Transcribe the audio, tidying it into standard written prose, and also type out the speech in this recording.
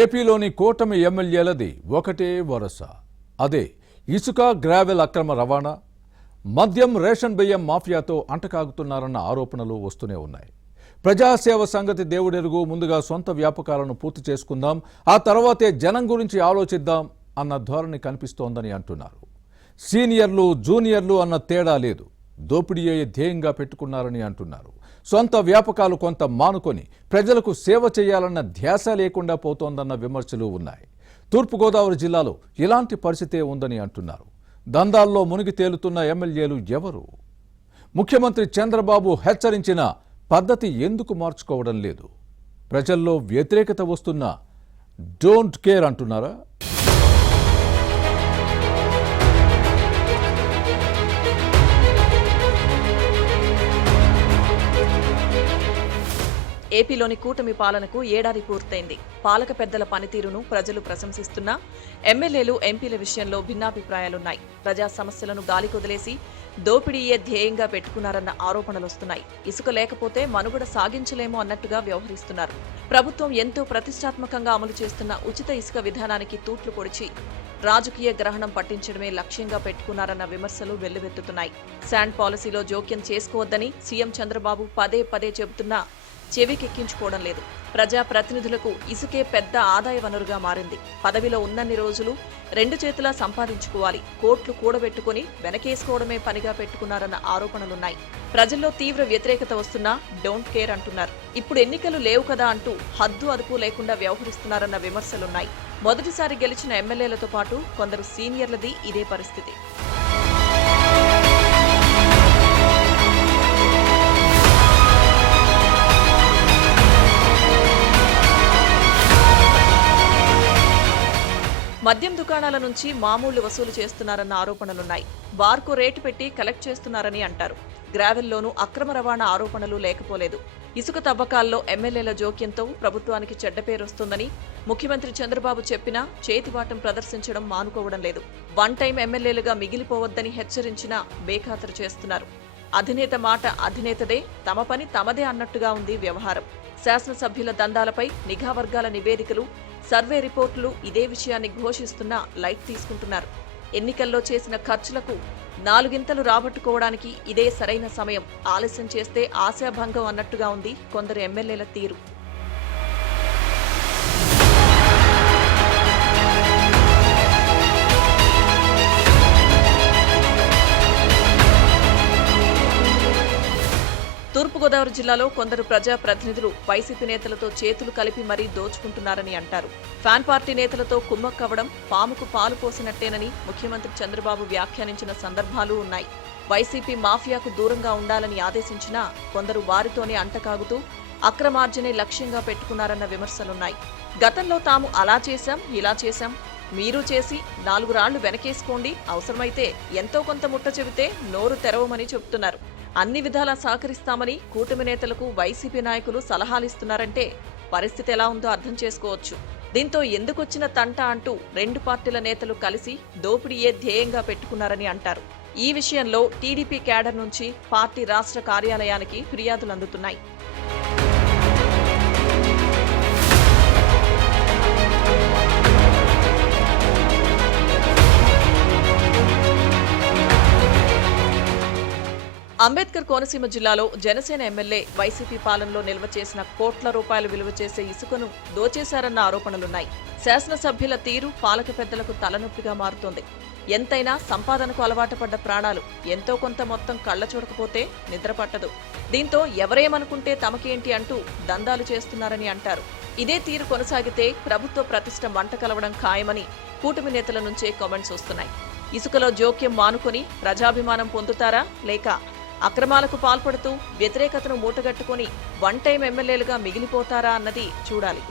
ఏపీలోని కూటమి ఎమ్మెల్యేలది ఒకటే వరస. అదే ఇసుక గ్రావెల్ అక్రమ రవాణా, మద్యం రేషన్ బియ్యం మాఫియాతో అంటకాగుతున్నారన్న ఆరోపణలు వస్తూనే ఉన్నాయి. ప్రజాసేవ సంగతి దేవుడెరుగు, ముందుగా సొంత వ్యాపకాలను పూర్తి చేసుకుందాం, ఆ తర్వాతే జనం గురించి ఆలోచిద్దాం అన్న ధోరణి కనిపిస్తోందని అంటున్నారు. సీనియర్లు జూనియర్లు అన్న తేడా లేదు, దోపిడీయే ధ్యేయంగా పెట్టుకున్నారని అంటున్నారు. సొంత వ్యాపకాలు కొంత మానుకొని ప్రజలకు సేవ చేయాలన్న ధ్యాస లేకుండా పోతోందన్న విమర్శలు ఉన్నాయి. తూర్పుగోదావరి జిల్లాలో ఇలాంటి పరిస్థితే ఉందని అంటున్నారు. దందాల్లో మునిగి తేలుతున్న ఎమ్మెల్యేలు ఎవరు? ముఖ్యమంత్రి చంద్రబాబు హెచ్చరించిన పద్ధతి ఎందుకు మార్చుకోవడం లేదు? ప్రజల్లో వ్యతిరేకత వస్తున్నా డోంట్ కేర్ అంటున్నారా? ఏపీలోని కూటమి పాలనకు ఏడాది పూర్తయింది. పాలక పెద్దల పనితీరును ప్రజలు ప్రశంసిస్తున్నా ఎమ్మెల్యేలు ఎంపీల విషయంలో భిన్నాభిప్రాయాలున్నాయి. ప్రజా సమస్యలను గాలికొదిలేసి దోపిడీయే ధ్యేయంగా పెట్టుకున్నారన్న ఆరోపణలొస్తున్నాయి. ఇసుక లేకపోతే మనుగడ సాగించలేమో అన్నట్టుగా వ్యవహరిస్తున్నారు. ప్రభుత్వం ఎంతో ప్రతిష్టాత్మకంగా అమలు చేస్తున్న ఉచిత ఇసుక విధానానికి తూట్లు పొడిచి రాజకీయ గ్రహణం పట్టించడమే లక్ష్యంగా పెట్టుకున్నారన్న విమర్శలు వెల్లువెత్తుతున్నాయి. శాండ్ పాలసీలో జోక్యం చేసుకోవద్దని సీఎం చంద్రబాబు పదే పదే చెబుతున్నా చెవికెక్కించుకోవడం లేదు. ప్రజా ప్రతినిధులకు ఇసుకే పెద్ద ఆదాయ వనరుగా మారింది. పదవిలో ఉన్నన్ని రోజులు రెండు చేతులా సంపాదించుకోవాలి, కోట్లు కూడబెట్టుకుని వెనకేసుకోవడమే పనిగా పెట్టుకున్నారన్న ఆరోపణలున్నాయి. ప్రజల్లో తీవ్ర వ్యతిరేకత వస్తున్నా డోంట్ కేర్ అంటున్నారు. ఇప్పుడు ఎన్నికలు లేవు కదా అంటూ హద్దు అదుపు లేకుండా వ్యవహరిస్తున్నారన్న విమర్శలున్నాయి. మొదటిసారి గెలిచిన ఎమ్మెల్యేలతో పాటు కొందరు సీనియర్లది ఇదే పరిస్థితి. మద్యం దుకాణాల నుంచి మామూళ్లు వసూలు చేస్తున్నారన్న ఆరోపణలున్నాయి. బార్కు రేటు పెట్టి కలెక్ట్ చేస్తున్నారని అంటారు. గ్రావెల్లోనూ అక్రమ రవాణా ఆరోపణలు లేకపోలేదు. ఇసుక తవ్వకాల్లో ఎమ్మెల్యేల జోక్యంతో ప్రభుత్వానికి చెడ్డ పేరొస్తుందని ముఖ్యమంత్రి చంద్రబాబు చెప్పినా చేతివాటం ప్రదర్శించడం మానుకోవడం లేదు. వన్ టైం ఎమ్మెల్యేలుగా మిగిలిపోవద్దని హెచ్చరించినా బేఖాతరు చేస్తున్నారు. అధినేత మాట అధినేతదే, తమ పని తమదే అన్నట్టుగా ఉంది వ్యవహారం. శాసనసభ్యుల దందాలపై నిఘా వర్గాల నివేదికలు, సర్వే రిపోర్టులు ఇదే విషయాన్ని ఘోషిస్తున్నా లైట్ తీసుకుంటున్నారు. ఎన్నికల్లో చేసిన ఖర్చులకు 4 రాబట్టుకోవడానికి ఇదే సరైన సమయం, ఆలస్యం చేస్తే ఆశాభంగం అన్నట్టుగా ఉంది కొందరు ఎమ్మెల్యేల తీరు. తూర్పుగోదావరి జిల్లాలో కొందరు ప్రజా ప్రతినిధులు వైసీపీ నేతలతో చేతులు కలిపి మరీ దోచుకుంటున్నారని అంటారు. ఫ్యాన్ పార్టీ నేతలతో కుమ్మక్కవడం పాముకు పాలు పోసినట్టేనని ముఖ్యమంత్రి చంద్రబాబు వ్యాఖ్యానించిన సందర్భాలు ఉన్నాయి. వైసీపీ మాఫియాకు దూరంగా ఉండాలని ఆదేశించినా కొందరు వారితోనే అంటకాగుతూ అక్రమార్జనే లక్ష్యంగా పెట్టుకున్నారన్న విమర్శలున్నాయి. గతంలో తాము అలా చేశాం, ఇలా చేశాం, మీరు చేసి 4 రాళ్లు వెనకేసుకోండి, అవసరమైతే ఎంతో కొంత ముట్ట చెబితే నోరు తెరవమని చెబుతున్నారు. అన్ని విధాలా సహకరిస్తామని కూటమి నేతలకు వైసీపీ నాయకులు సలహాలిస్తున్నారంటే పరిస్థితి ఎలా ఉందో అర్థం చేసుకోవచ్చు. దీంతో ఎందుకొచ్చిన తంట అంటూ రెండు పార్టీల నేతలు కలిసి దోపిడీయే ధ్యేయంగా పెట్టుకున్నారని అంటారు. ఈ విషయంలో టీడీపీ క్యాడర్ నుంచి పార్టీ రాష్ట్ర కార్యాలయానికి ఫిర్యాదులు అందుతున్నాయి. అంబేద్కర్ కోనసీమ జిల్లాలో జనసేన ఎమ్మెల్యే వైసీపీ పాలనలో నిల్వ చేసిన కోట్ల రూపాయలు విలువ చేసే ఇసుకను దోచేశారన్న ఆరోపణలున్నాయి. శాసనసభ్యుల తీరు పాలక పెద్దలకు తలనొప్పిగా మారుతోంది. ఎంతైనా సంపాదనకు అలవాటు పడ్డ ప్రాణాలు ఎంతో కొంత మొత్తం కళ్ల చూడకపోతే నిద్రపట్టదు. దీంతో ఎవరేమనుకుంటే తమకేంటి అంటూ దందాలు చేస్తున్నారని అంటారు. ఇదే తీరు కొనసాగితే ప్రభుత్వ ప్రతిష్ట మంట కలవడం ఖాయమని కూటమి నేతల నుంచే కామెంట్స్ వస్తున్నాయి. ఇసుకలో జోక్యం మానుకొని ప్రజాభిమానం పొందుతారా, లేక అక్రమాలకు పాల్పడుతూ వ్యతిరేకతను మూటగట్టుకుని వన్ టైం ఎమ్మెల్యేలుగా మిగిలిపోతారా అన్నది చూడాలి.